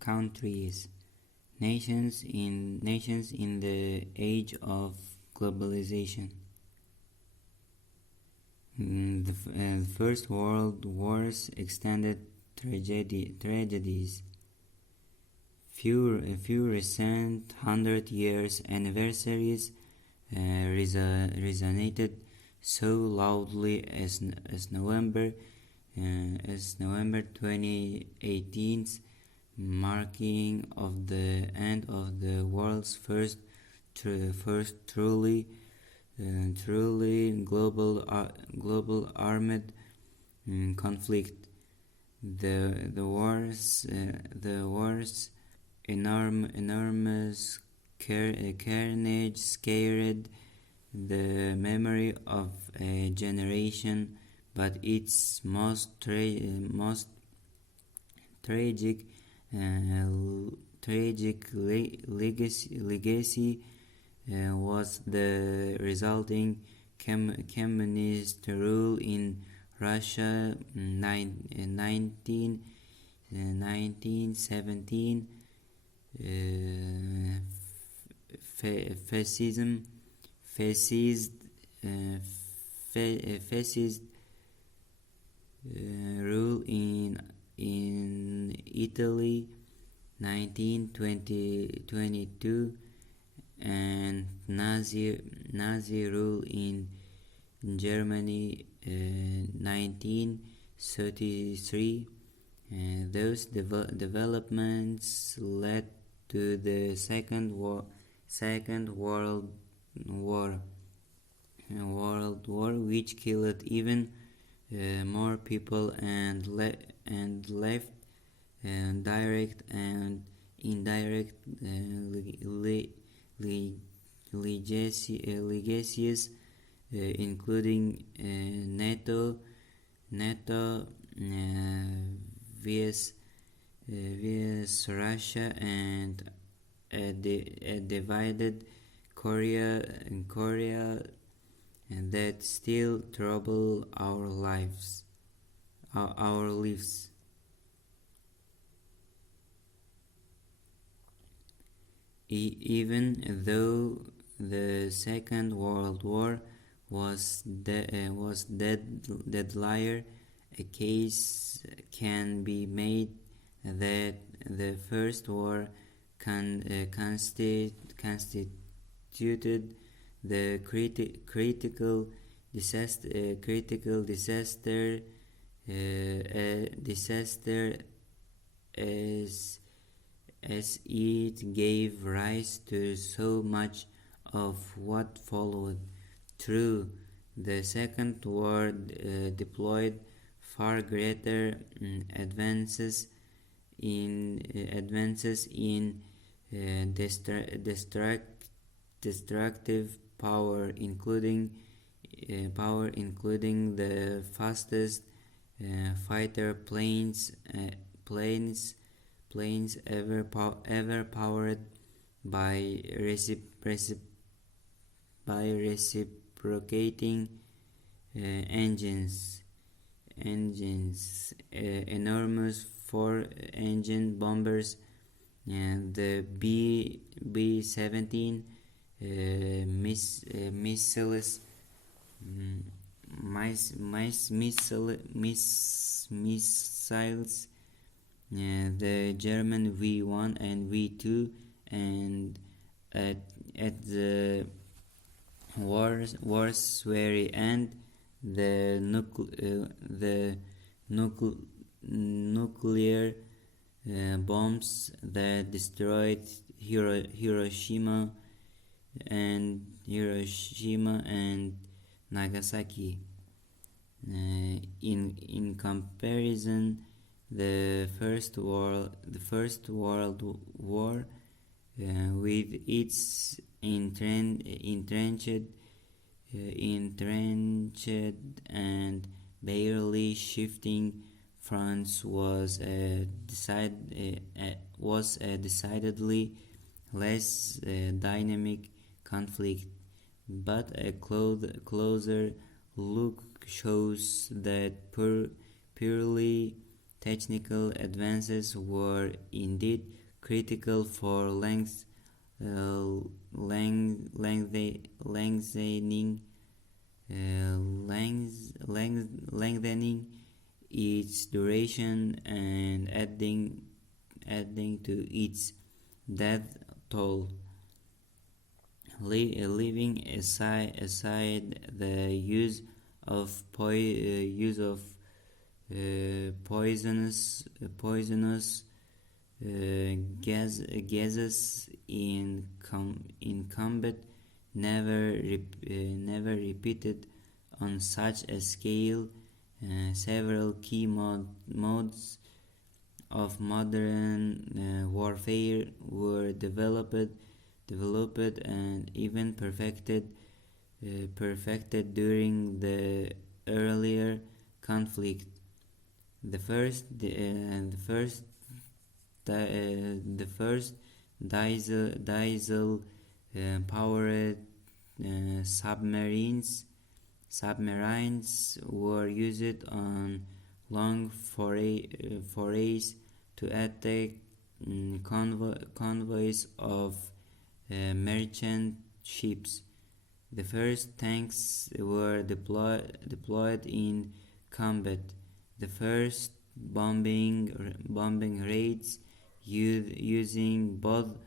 countries, nations in the age of globalization. The First World War's extended tragedies. Few recent 100 years anniversaries resonated so loudly as November 2018's marking of the end of the world's first truly global armed conflict. The war's enormous carnage scared the memory of a generation, but its most tragic legacy was the resulting communist rule in Russia 1917. Fascist rule in Italy 1922, and Nazi rule in Germany 1933. Those developments led to the Second World War, which killed even more people and left direct and indirect legacies, including NATO vs Russia and a divided Korea that still trouble our lives. Even though the Second World War was deadlier, a case can be made that the First War constituted the critical disaster as it gave rise to so much of what followed. True, the Second War deployed far greater advances in destructive power, including the fastest fighter planes ever powered by reciprocating engines, enormous four-engine bombers, and the B-17 missiles, the German V1 and V2, and at the war's very end, the nuclear bombs that destroyed Hiroshima and Nagasaki. In comparison, the First World War, with its entrenched and barely shifting fronts, was a decidedly less dynamic conflict. But a closer look shows that purely technical advances were indeed critical for lengthening lengthening its duration and adding to its death toll. Leaving aside the use of poisonous gases in combat, never repeated on such a scale. Several key modes of modern warfare were developed and even perfected during the earlier conflict. The first diesel powered submarines were used on long forays to attack convoys of merchant ships. The first tanks were deployed in combat. The first bombing raids using both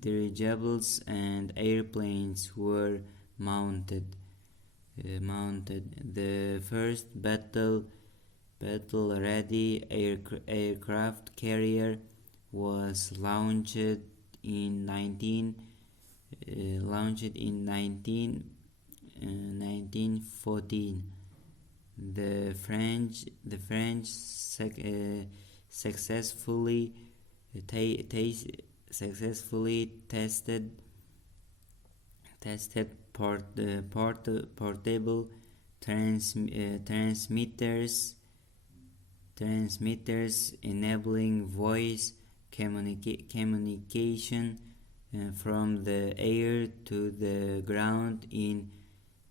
dirigibles and airplanes were mounted. The first battle-ready aircraft carrier was launched in 1914. The French successfully tested portable transmitters enabling voice communication from the air to the ground in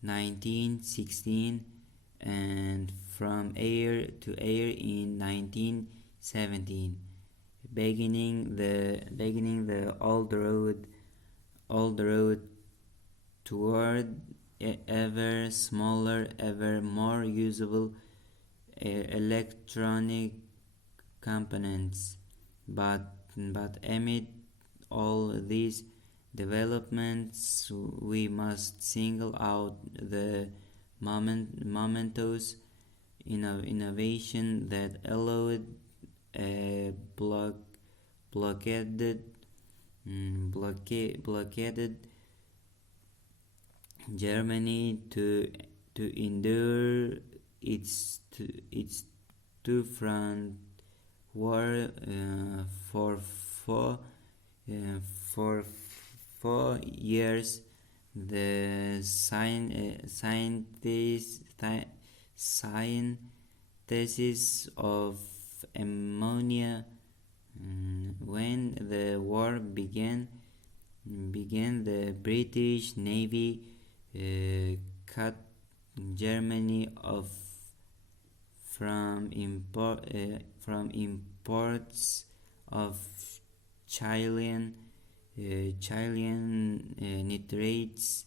1916 and from air to air in 1917, beginning the old road toward ever smaller, ever more usable electronic components. But amid all these developments, we must single out the momentous innovation that allowed a blockaded Germany to endure its two-front war for 4 years. The synthesis of ammonia. When the war began, the British Navy cut Germany off from imports of Chilean nitrates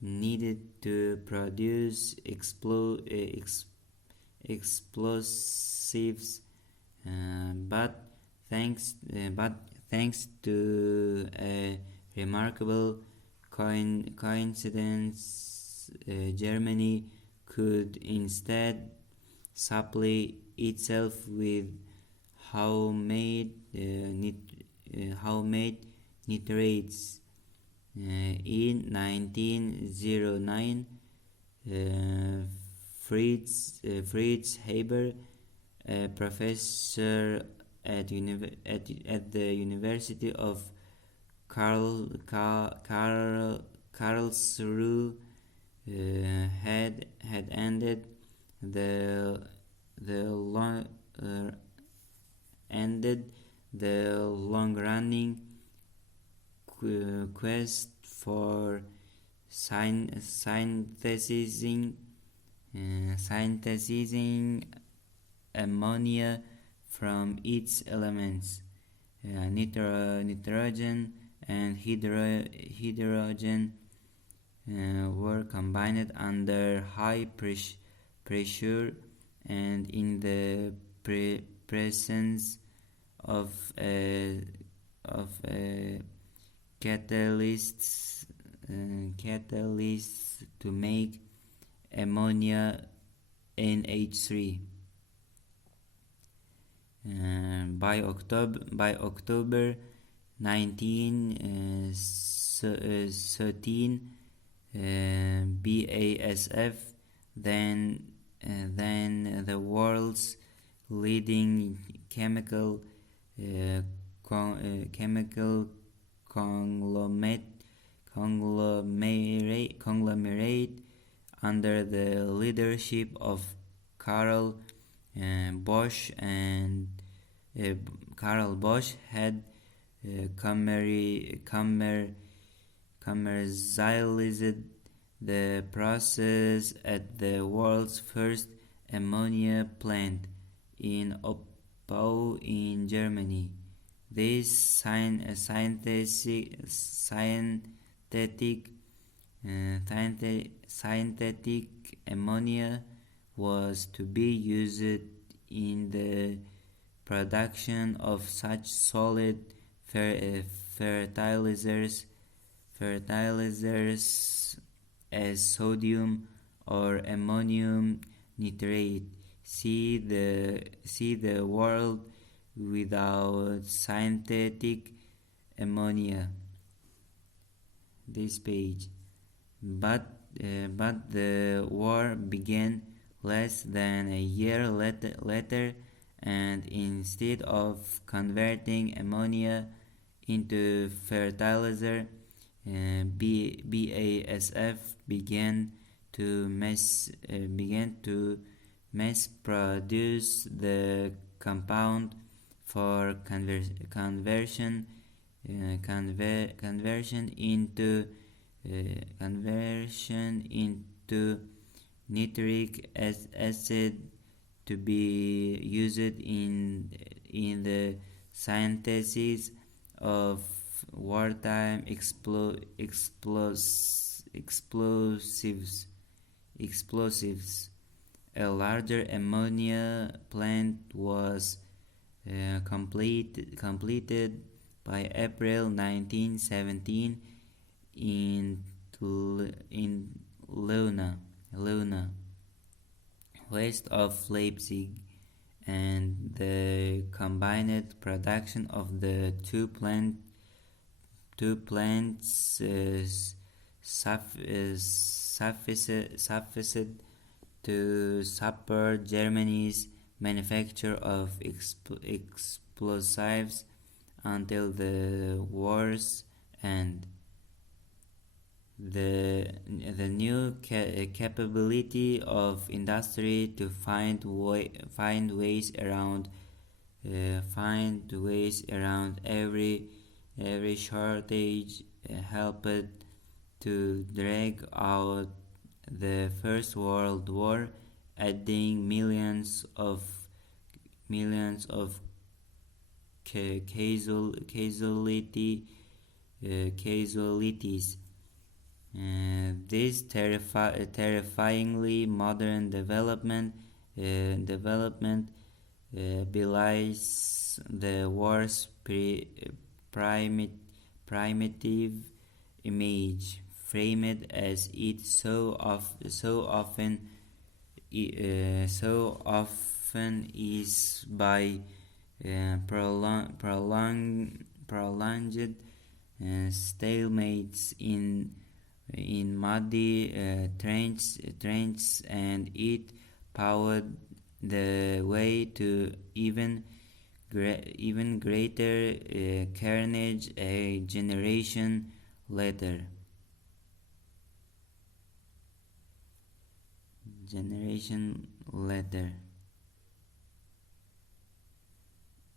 needed to produce explosives, but thanks to a remarkable coincidence, Germany could instead supply itself with homemade nitrates. In 1909, Fritz Haber, a professor at the University of Karlsruhe, had ended the long-running quest for synthesizing synthesizing ammonia from its elements, nitrogen and hydrogen were combined under high pressure and in the presence of catalysts to make ammonia NH3. By October 1913, BASF, then the world's leading chemical conglomerate under the leadership of Karl Bosch had commercialized the process at the world's first ammonia plant in Oppau in Germany. This synthetic ammonia was to be used in the production of such solid fertilizers as sodium or ammonium nitrate. See the world without synthetic ammonia. This page. But the war began less than a year later, and instead of converting ammonia into fertilizer, BASF began to mass produce the compound for conversion into nitric acid to be used in the synthesis of wartime explosives. A larger ammonia plant was completed by April 1917 in Leuna, west of Leipzig, and the combined production of the two plants sufficed to support Germany's manufacture of explosives until the war's end. The new capability of industry to find ways around every shortage helped to drag out the First World War, adding millions of casualties. This terrifyingly modern development belies the war's primitive image, framed as it so often is by prolonged stalemates in muddy trenches, and it paved the way to even greater carnage a generation later.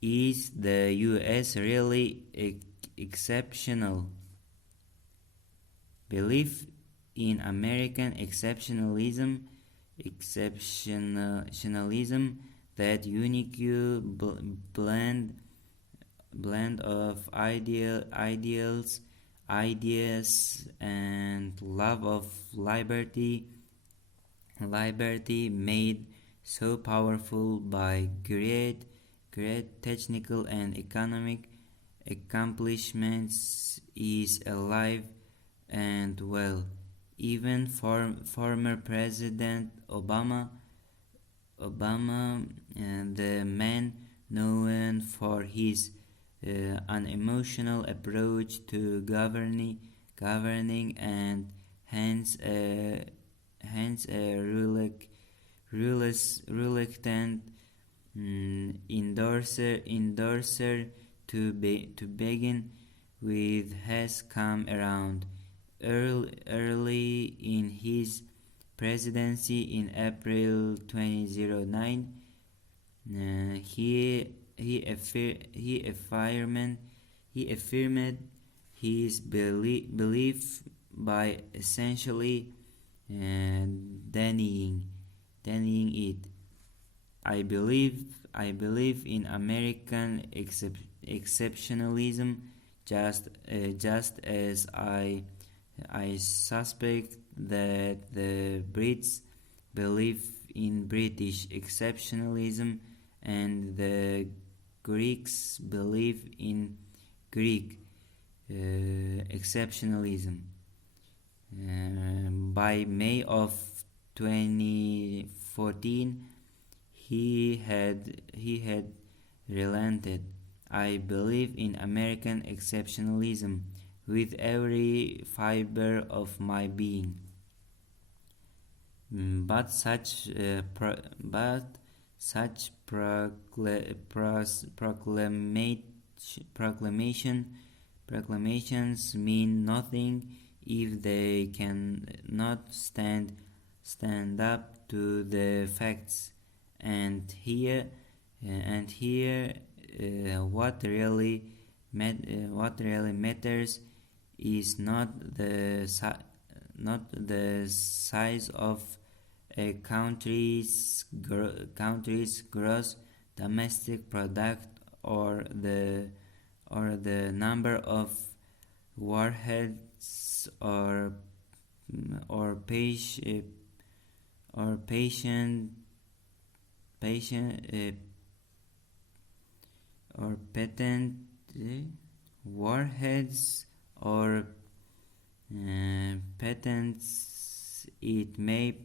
Is the US really exceptional? Believe in American exceptionalism, that unique blend of ideas, and love of liberty made so powerful by great technical and economic accomplishments, is alive and well. Even former President Obama, the man known for his unemotional approach to governing, and hence a reluctant endorser to begin with, has come around. Early in his presidency in April 2009, he affirmed his belief by essentially denying it. I believe in American exceptionalism, just as I suspect that the Brits believe in British exceptionalism, and the Greeks believe in Greek exceptionalism. By May of 2014, he had relented. I believe in American exceptionalism with every fiber of my being. But such proclamations mean nothing if they cannot stand up to the facts. And here, what really matters is not the size of a country's gross domestic product, or the number of warheads or patent warheads or patents it may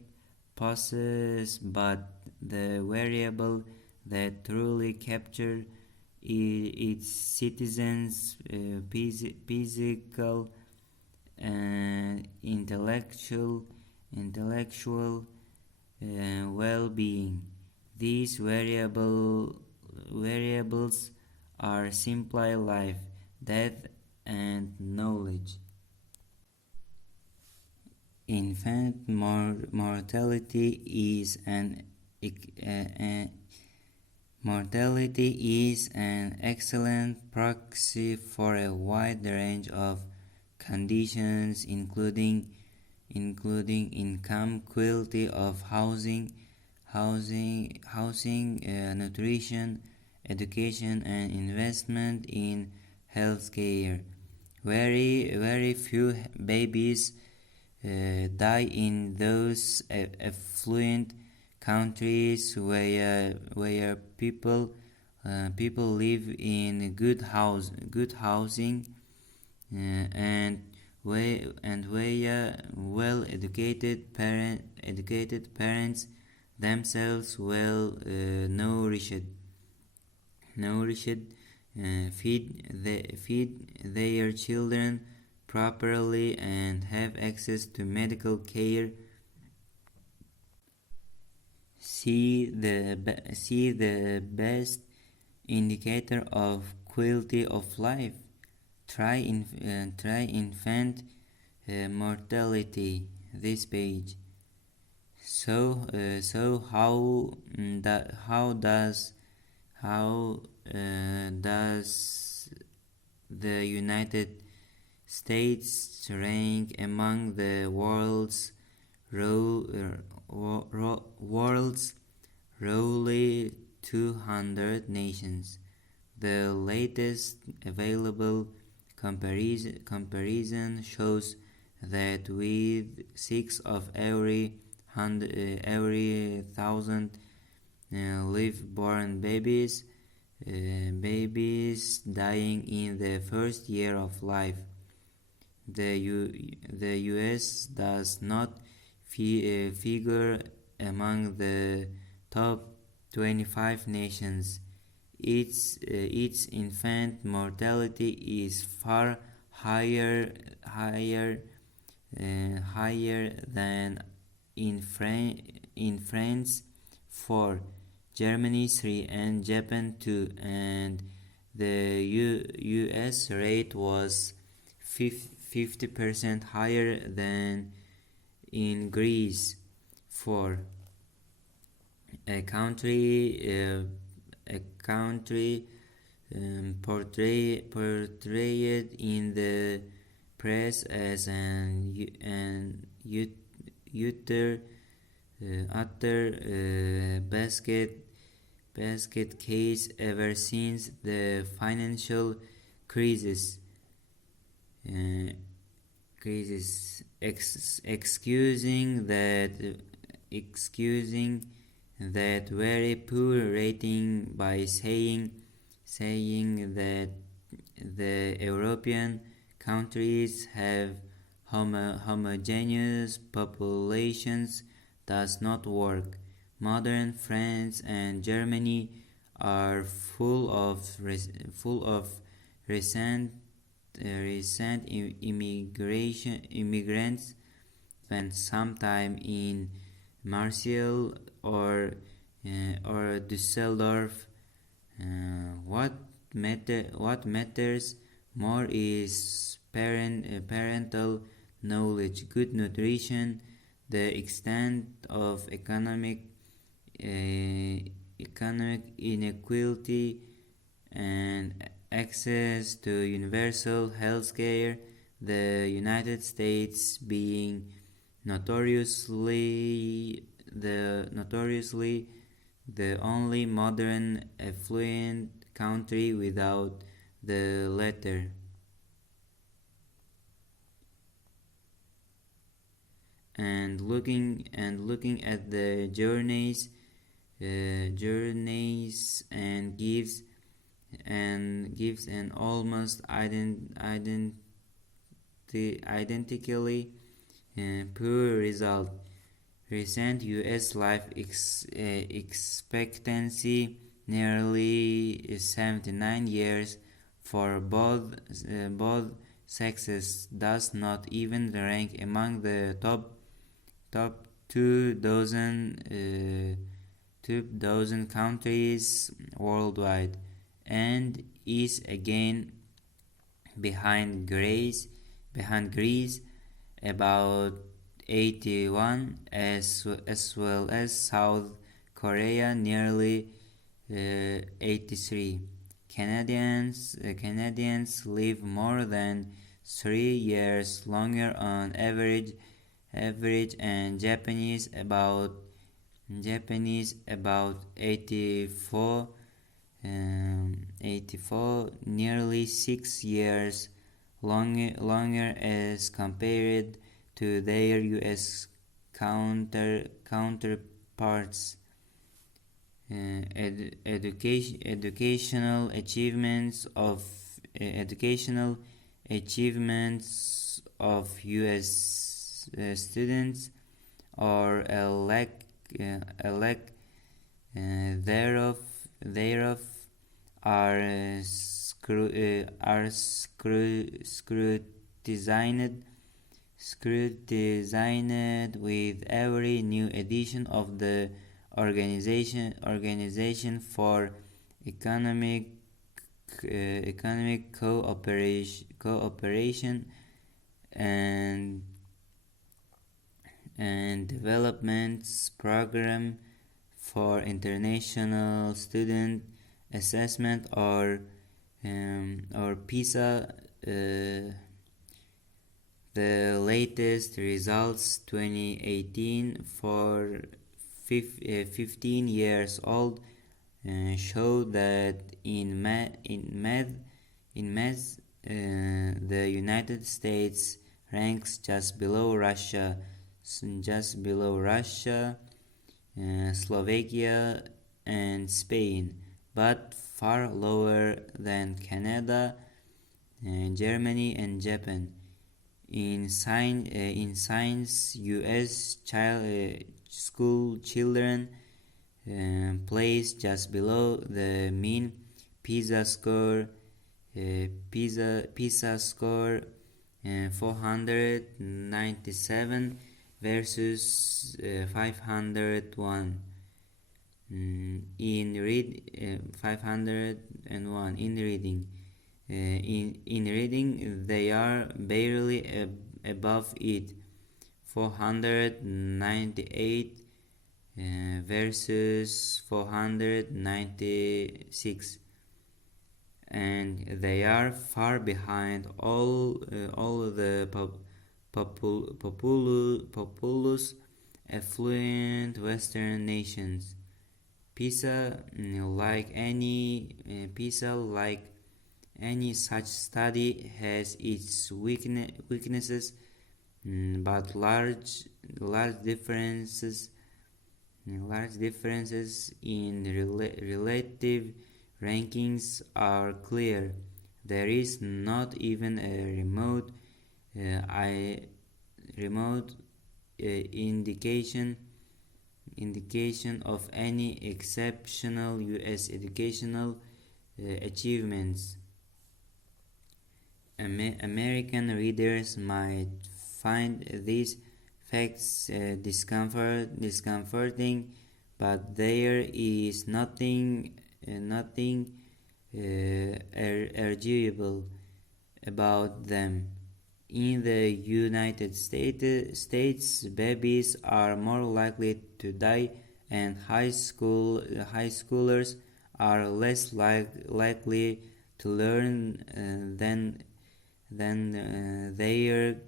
possess, but the variable that truly captures its citizens' physical and intellectual well-being. These variables are simply life, death, and knowledge. Infant mortality is an excellent proxy for a wide range of conditions, including income, quality of housing, nutrition, education, and investment in healthcare. Very few babies die in those affluent countries where people live in good housing, and where well educated parents themselves well nourished feed their children properly, and have access to medical care. See the best indicator of quality of life. Try infant mortality. This page. So how does the United States rank among the world's roughly 200 nations. The latest available comparison shows that with 6 of every thousand live-born babies dying in the first year of life. The US does not figure among the top 25 nations. Its infant mortality is far higher than in France 4, Germany 3, and Japan 2, and the US rate was 50% higher than in Greece 4. A country portrayed in the press as an utter basket case ever since the financial crisis. Excusing that very poor rating by saying that the European countries have homogeneous populations does not work. Modern France and Germany are full of recent immigrants spent some time in Marseille or Düsseldorf. What matters more is parental knowledge, good nutrition, the extent of economic inequality, and access to universal health care. The United States being notoriously the only modern affluent country without the latter. And looking at the journeys and gives an almost identically poor result. Recent U.S. life expectancy nearly 79 years for both sexes does not even rank among the top 2,000 countries worldwide, and is again behind Greece about 81, as well as South Korea nearly 83. Canadians live more than 3 years longer on average, and Japanese about 84, nearly 6 years longer as compared to their US counterparts. Educational achievements of US students, or a lack thereof, are scrutinized with every new edition of the Organization for Economic Cooperation and Development's program for international student assessment, or PISA The latest results 2018 for 15 years old show that in math the United States ranks just below Russia, Slovakia, and Spain, but far lower than Canada, Germany, and Japan. In science, U.S. School children place just below the mean PISA score. PISA score 497 versus 501 in 501 in reading. In reading, they are barely above it, 498 versus 496, and they are far behind all the populous affluent Western nations. PISA, like any such study, has its weaknesses, but large differences in relative rankings are clear. There is not even a remote indication of any exceptional U.S. educational achievements. American readers might find these facts discomforting, but there is nothing arguable about them. In the United States, babies are more likely to die, and high schoolers are less likely to learn than their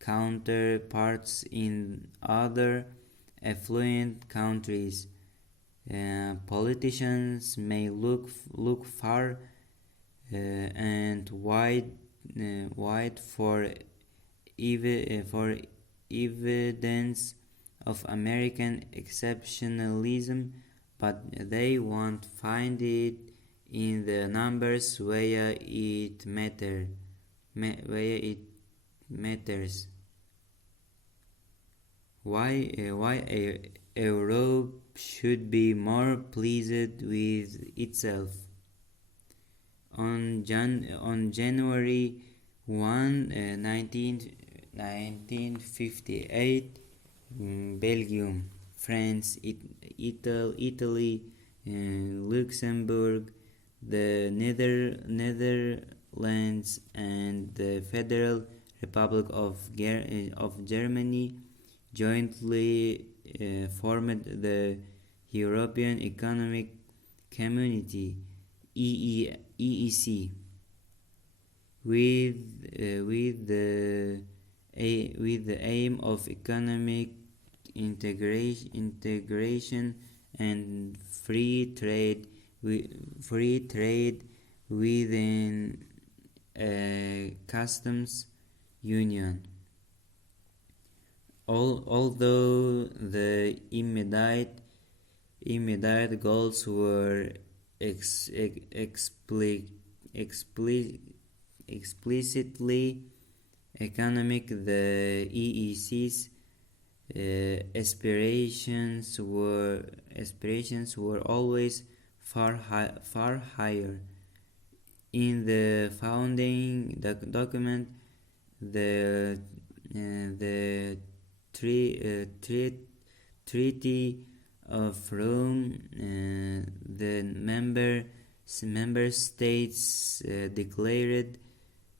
counterparts in other affluent countries. Politicians may look far and wide for evidence of American exceptionalism, but they won't find it in the numbers where it matters. Why Europe should be more pleased with itself. On January 1, 1958, Belgium, France, Italy, Luxembourg, the Netherlands, and the Federal Republic of Germany jointly formed the European Economic Community (EEC) with the aim of economic integration and free trade within a customs union. Although the immediate goals were explicitly economic, the EEC's aspirations were always far higher. In the founding document, the Treaty of Rome, the member states declared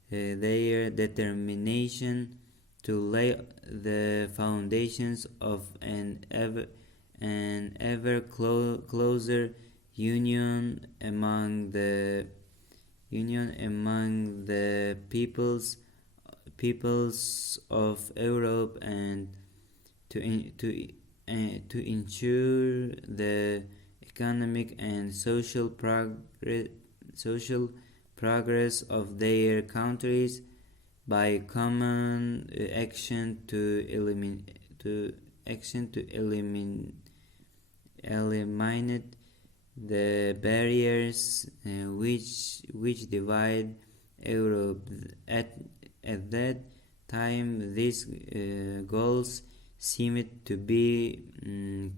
their determination to lay the foundations of an ever closer union among the peoples of Europe and to ensure the economic and social progress of their countries by common action to eliminate the barriers which divide Europe. At that time, these goals seemed to be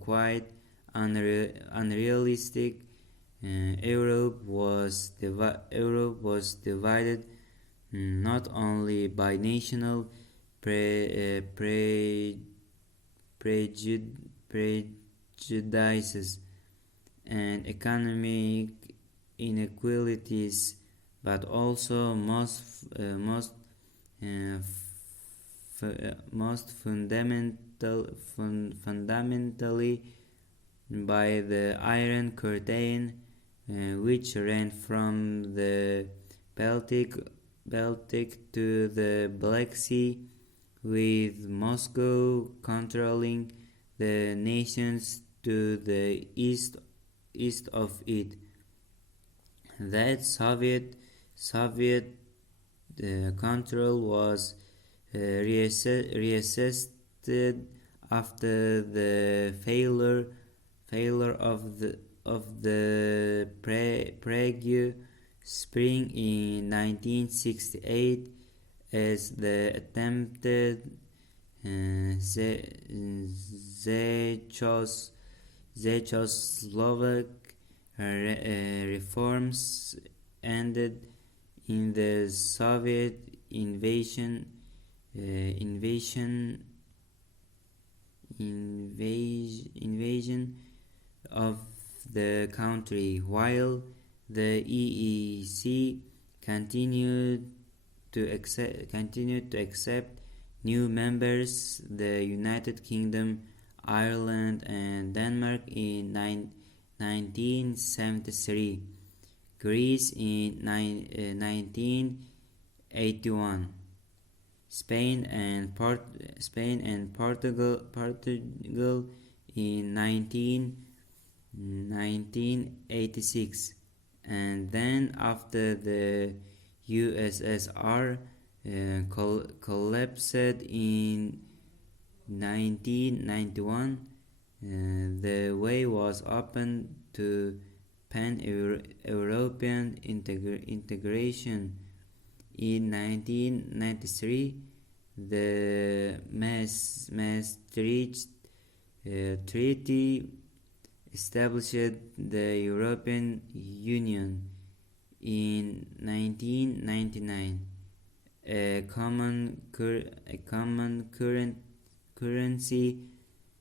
quite unrealistic. Europe was divided not only by national prejudices and economic inequalities, but also uh, most fundamentally by the Iron Curtain, which ran from the Baltic to the Black Sea, with Moscow controlling the nations to the east of it. That Soviet control was reassessed after the failure of the Prague Spring in 1968, as the attempted Czechoslovak reforms ended in the Soviet invasion of the country, while the EEC continued to accept new members, the United Kingdom, Ireland, and Denmark in 1973, Greece in 1981, Spain and Portugal in 1986, and then after the USSR collapsed in 1991, the way was opened to pan-European integration. In 1993, the Maastricht Treaty established the European Union. In 1999, a common currency,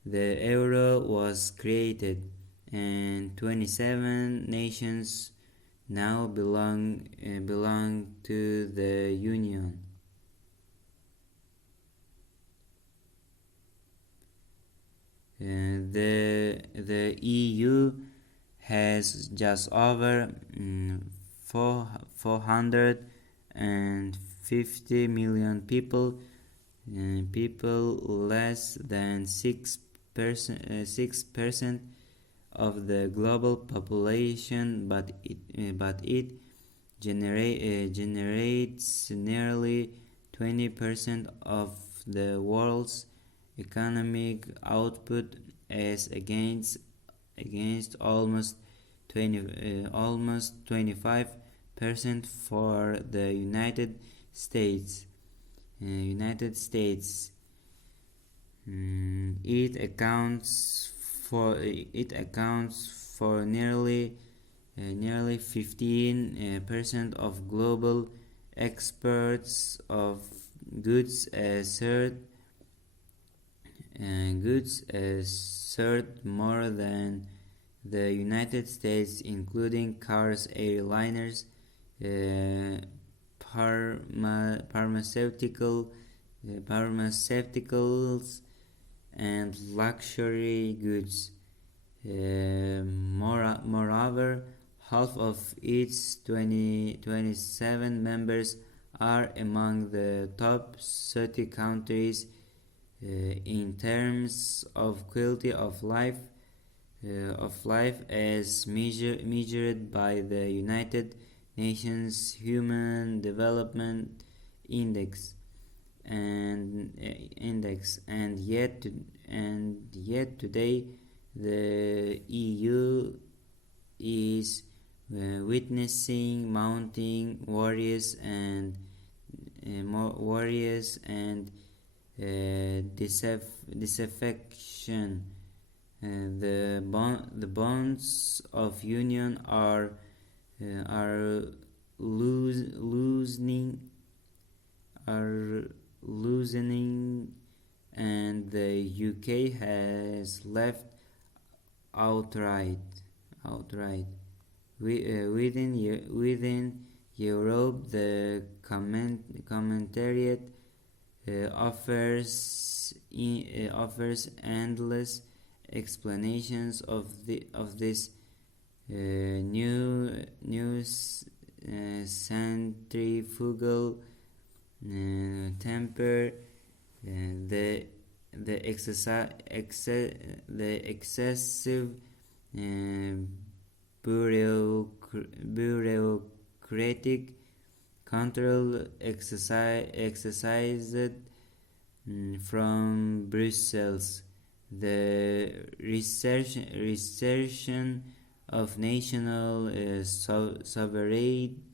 the euro, was created, and 27 nations now belong to the Union. The EU has just over 450 million people, less than 6% of the global population, but it generates nearly 20% of the world's economic output, as against almost 25% for the United States. It accounts for nearly 15% of global exports of goods, more than the United States, including cars, airliners, pharmaceuticals, and luxury goods. Moreover, half of its 27 members are among the top 30 countries in terms of quality of life as measured by the United Nations Human Development Index and yet today the EU is witnessing mounting warriors and disaffection. The bonds of union are loosening are loosening, and the UK has left outright. outright. Within Europe, the commentariat offers endless explanations of this new centrifugal temper. The excessive bureaucratic control exercised from Brussels, the resertion of national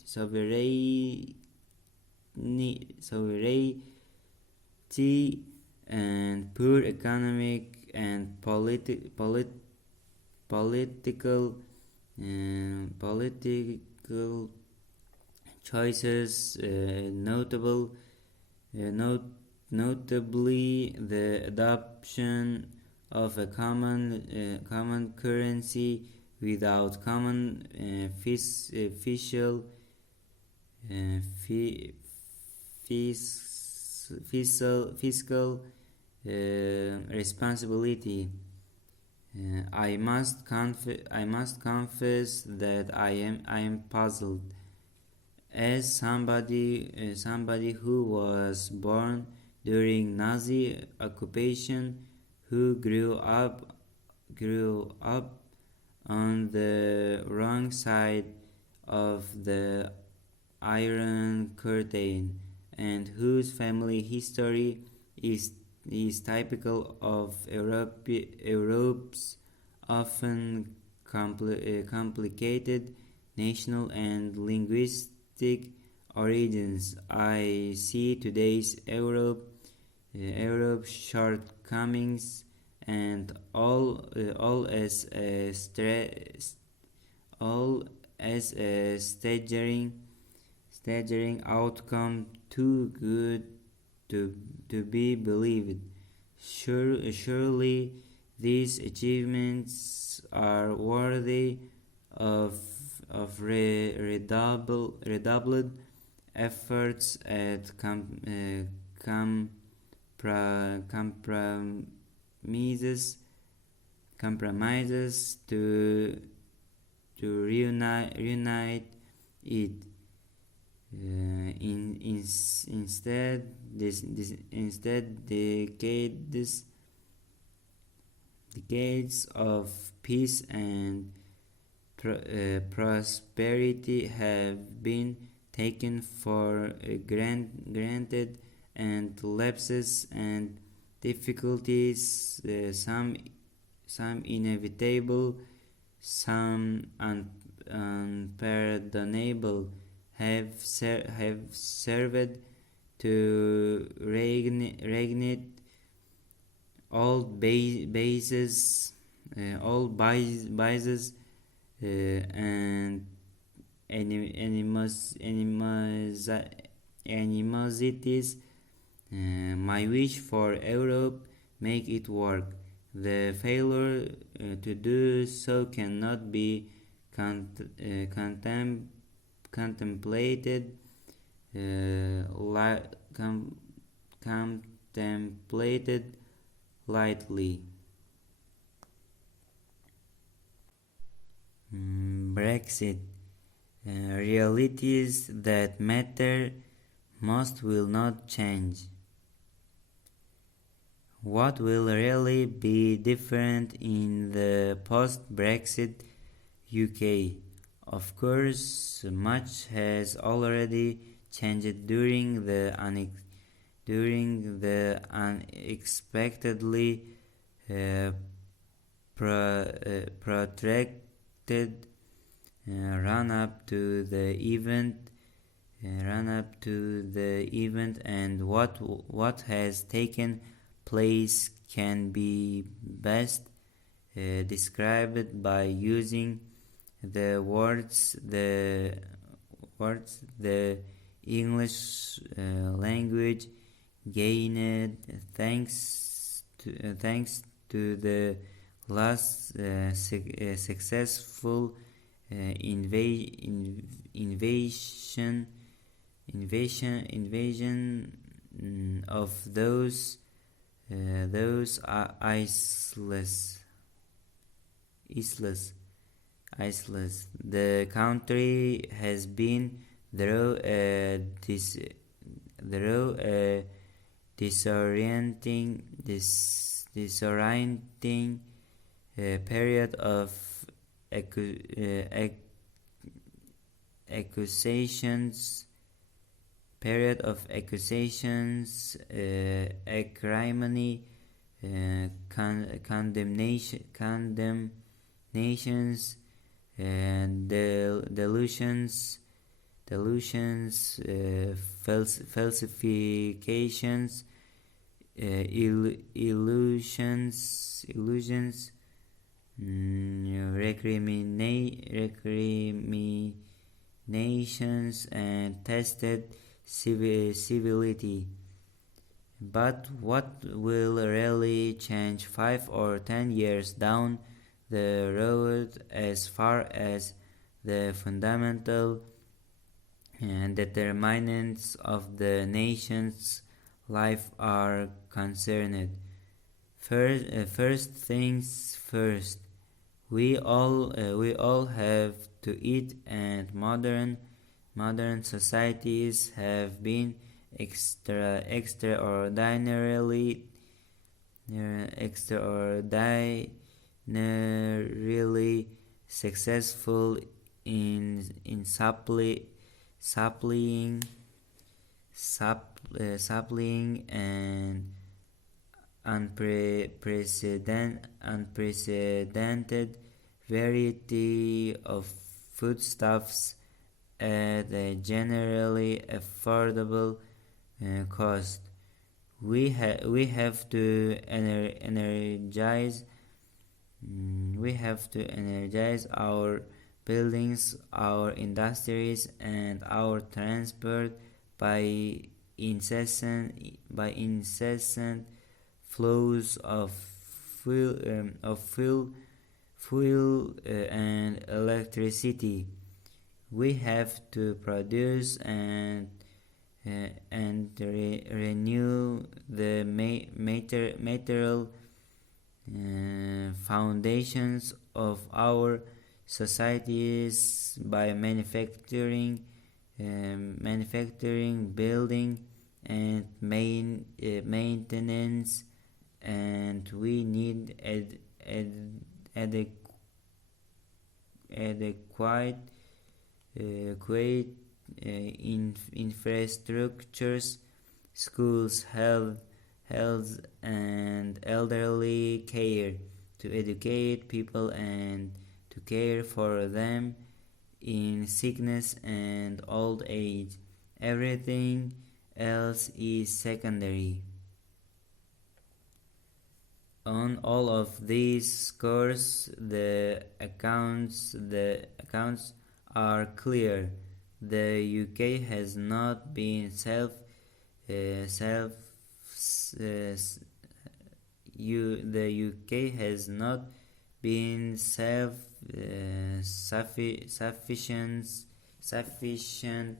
sovereignty, and poor economic and political choices, notably the adoption of a common currency without common fiscal responsibility. I must confess that I am puzzled. As somebody who was born during Nazi occupation, who grew up on the wrong side of the Iron Curtain, and whose family history is typical of Europe's often complicated national and linguistic origins. I see today's Europe's shortcomings and all as a staggering outcome too good to be believed. Surely these achievements are worthy of redoubled efforts at compromises to reunite it. Instead, decades of peace and prosperity have been taken for granted, and lapses and difficulties, some inevitable, some unpardonable, have served to reignite all biases and animosities. My wish for Europe make it work. The failure to do so cannot be contemplated lightly. Brexit. Realities that matter most will not change. What will really be different in the post-Brexit UK? Of course, much has already changed during the unexpectedly uh, protracted run up to the event, and what has taken place can be best described by using the words the English language gained thanks to the last successful invasion of those islas. The country has been through a disorienting period of accusations, acrimony, condemnations, and delusions, falsifications, illusions, recriminations, and tested civility. But what will really change 5 or 10 years down the road as far as the fundamental determinants of the nation's life are concerned? First things first, we all have to eat, and modern societies have been extraordinarily successful in supplying an unprecedented variety of foodstuffs at a generally affordable cost. We have to energize our buildings, our industries, and our transport by incessant flows of fuel and electricity. We have to produce and renew the material foundations of our societies by manufacturing, building, and maintenance, and we need adequate infrastructures, schools, health and elderly care, to educate people and to care for them in sickness and old age. Everything else is secondary. On all of these scores, the accounts are clear. The UK has not been the UK has not been sufficient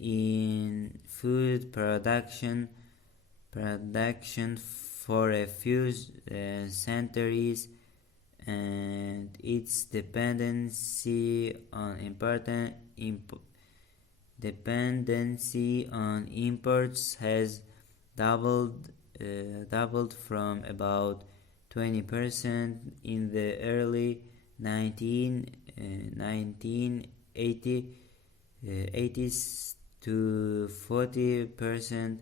in food production for a few centuries, and its dependency on dependency on imports has doubled doubled from about 20% in the early 1980 80s to 40%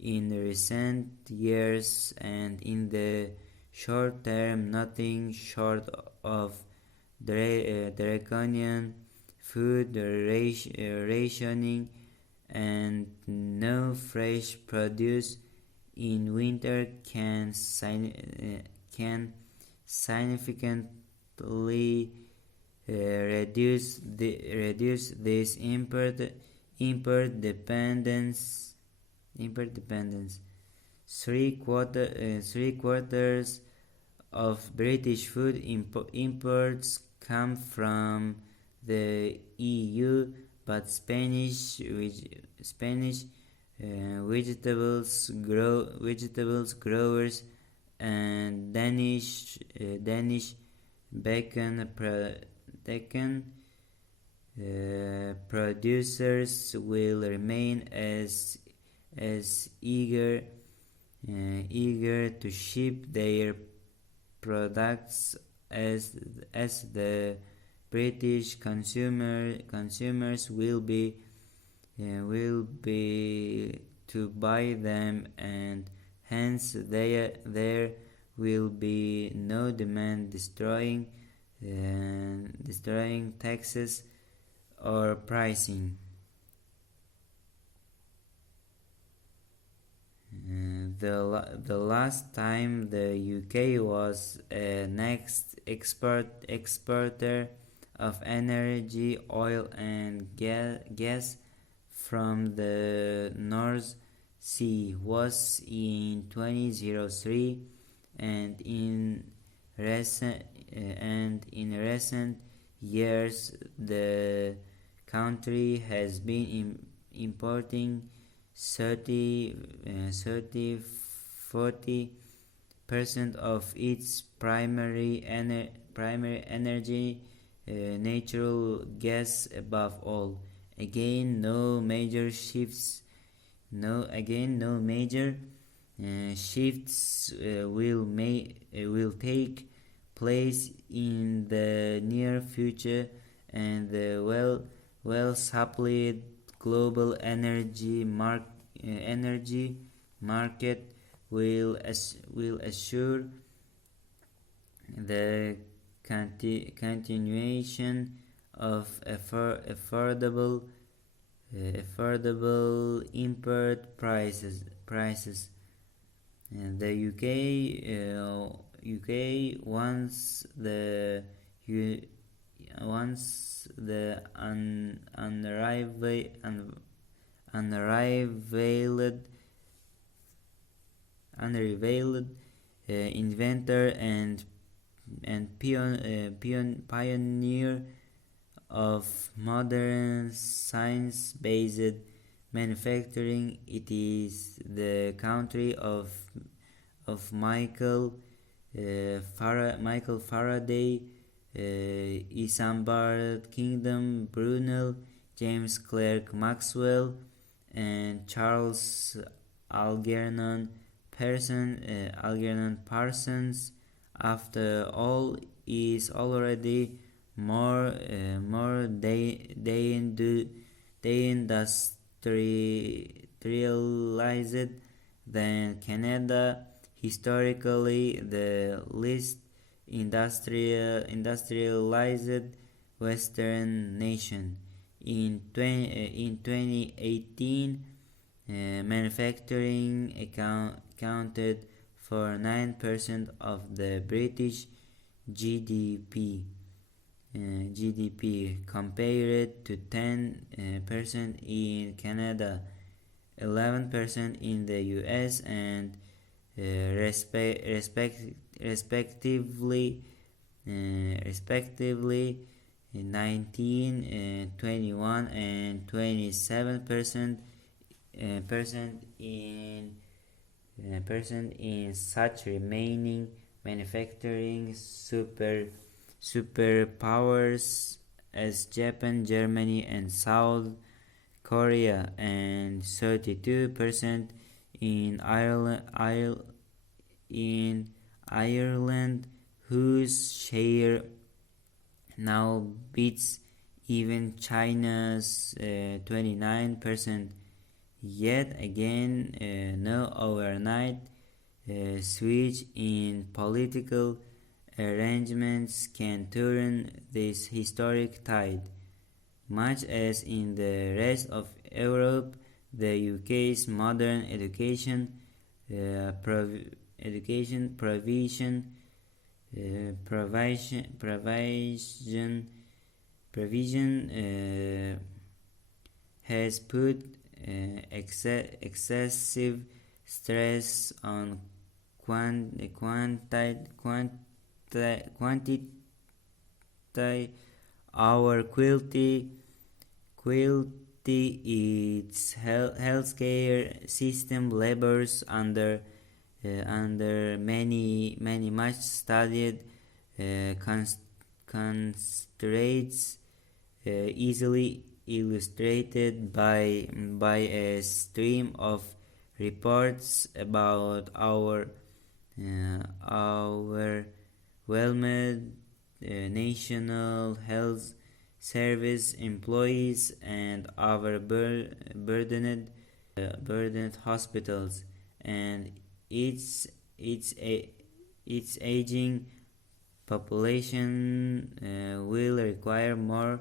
in recent years, and in the short term nothing short of draconian food rationing and no fresh produce in winter can significantly reduce this import dependence. Three quarters of British food imports come from the EU, but Spanish vegetables growers and Danish bacon producers will remain as eager to ship their products as the British consumers will be to buy them, and hence there will be no demand destroying taxes or pricing. The last time the UK was a next exporter of energy, oil and gas from the North Sea was in 2003, and in recent years the country has been importing 40% of its primary energy, natural gas above all. Again, no major shifts will take place in the near future, and the well supplied global energy market will assure the continuation of affordable import prices. And the UK once the unrivaled inventor and pioneer of modern science-based manufacturing. It is the country of Michael Faraday, Isambard Kingdom, Brunel, James Clerk Maxwell, and Charles Algernon Parsons. After all, is already more deindustrialized than Canada, historically the least industrialized Western nation. In 2018, manufacturing accounted for 9% of the British GDP, compared to 10% in Canada, 11% in the US, and respectively 19, 21 and 27% in such remaining manufacturing superpowers as Japan, Germany, and South Korea, and 32% in in Ireland, whose share now beats even China's 29%. Yet again, no overnight switch in political arrangements can turn this historic tide. Much as in the rest of Europe, the UK's modern education provision has put excessive stress on quantity. Our quality its healthcare system labors under many much studied constraints, easily illustrated by a stream of reports about our overwhelmed National Health Service employees and our burdened hospitals, and its aging population will require more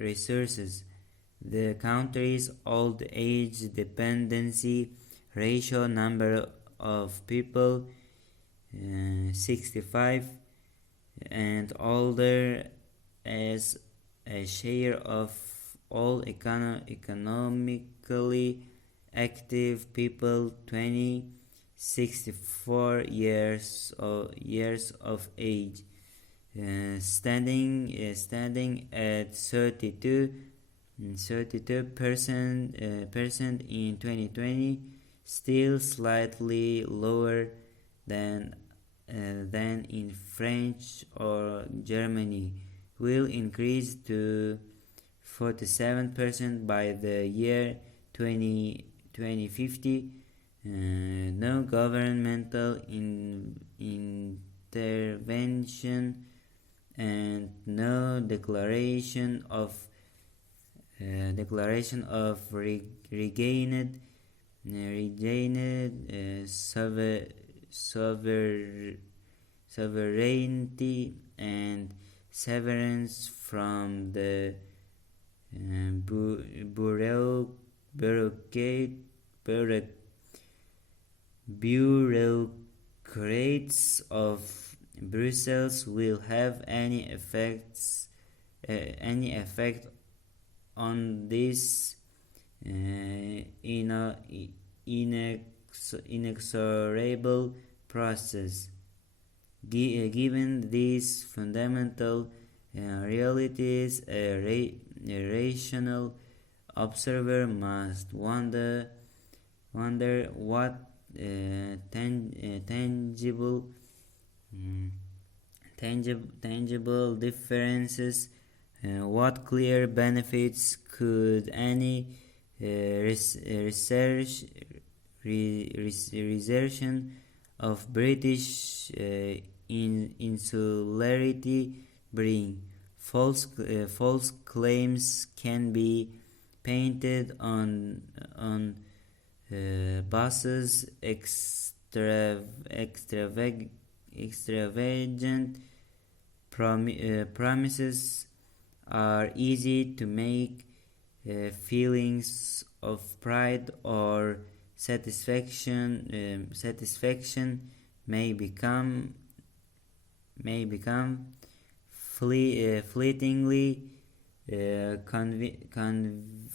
resources. The country's old age dependency ratio, number of people 65 and older as a share of all economically active people 64 years of age, standing at 32% in 2020, still slightly lower than in France or Germany, will increase to 47% by the year 2050. No governmental intervention and no declaration of regained sovereignty and severance from the bureaucrats of Brussels will have any effect on this inexorable process. Given these fundamental realities, a rational observer must wonder what tangible differences, what clear benefits could any resertion of British insularity bring. False claims can be painted on buses, extravagant promises are easy to make. Feelings of pride or satisfaction may become fleetingly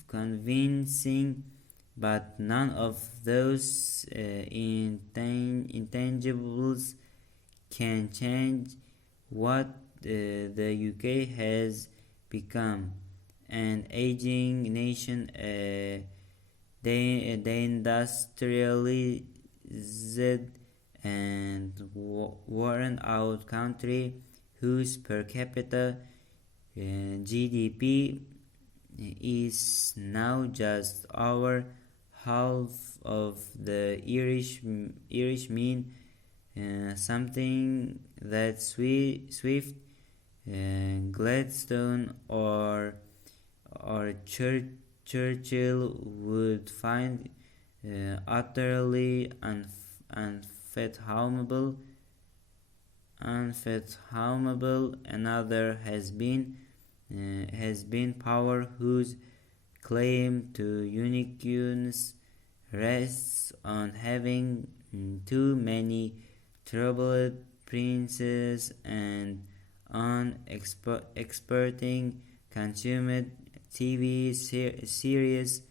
convincing, but none of those intangibles can change what the UK has become: an aging nation, deindustrialized and worn out country whose per capita GDP is now just over half of the Irish mean, something that Swift, Gladstone, or Churchill would find utterly unfathomable. Another has been power whose claim to uniqueness rests on having too many troubled princes and on exporting consumed TV series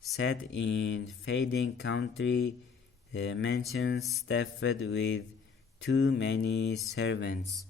set in fading country mansions staffed with too many servants.